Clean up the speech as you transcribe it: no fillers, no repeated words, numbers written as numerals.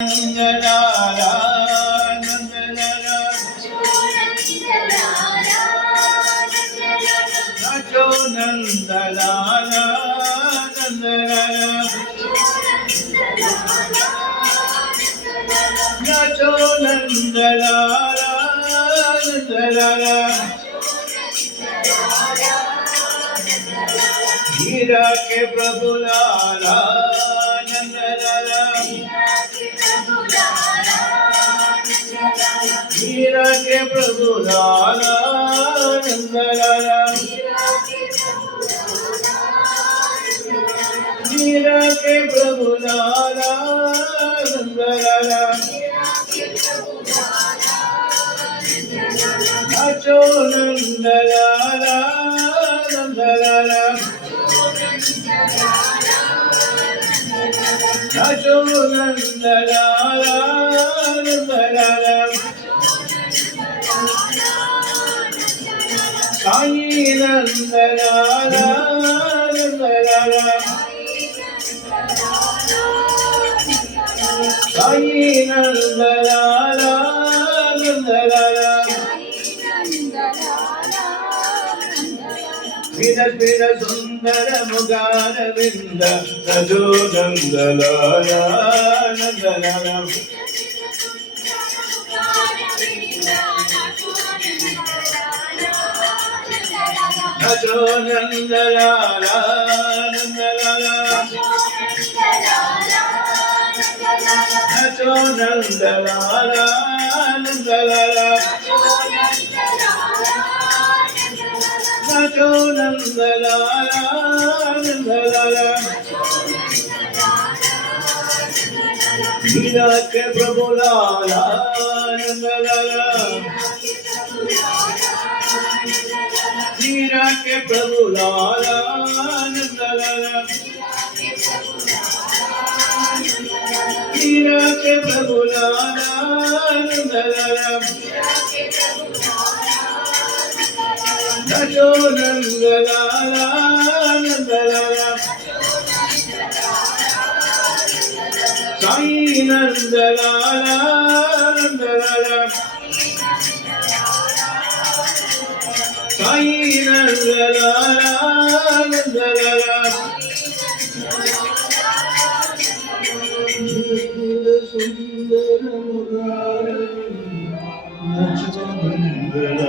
नंदलाला नंदलाला नाचो नंदलाला नंदलाला नाचो नंदलाला नंदलाला हीरा के प्रभु लाला नंदलाला हीरा के प्रभु लाला नंदलाला हीरा के प्रभु लाला नंदलाला नाचो नंदलाला नंदलाला नाचो नंदलाला नंदलाला साई नंदलाला नंदलाला साई नंदलाला नंदलाला विद विद सुंदर मुगारविंद रजो नंदलाला नंदलाला नाचो नंदलाला नंदलाला नाचो नंदलाला नंदलाला नाचो नंदलाला नंदलाला हीरा के प्रभु लाला नंदलाला हीरा के प्रभु लाला नंदलाला हीरा के प्रभु लाला नंदलाला नाचो नंदलाला नंदलाला साई नंदलाला नंदलाला साई नंदलाला नंदलाला सुंदर मुरारी नाचो नंदलाला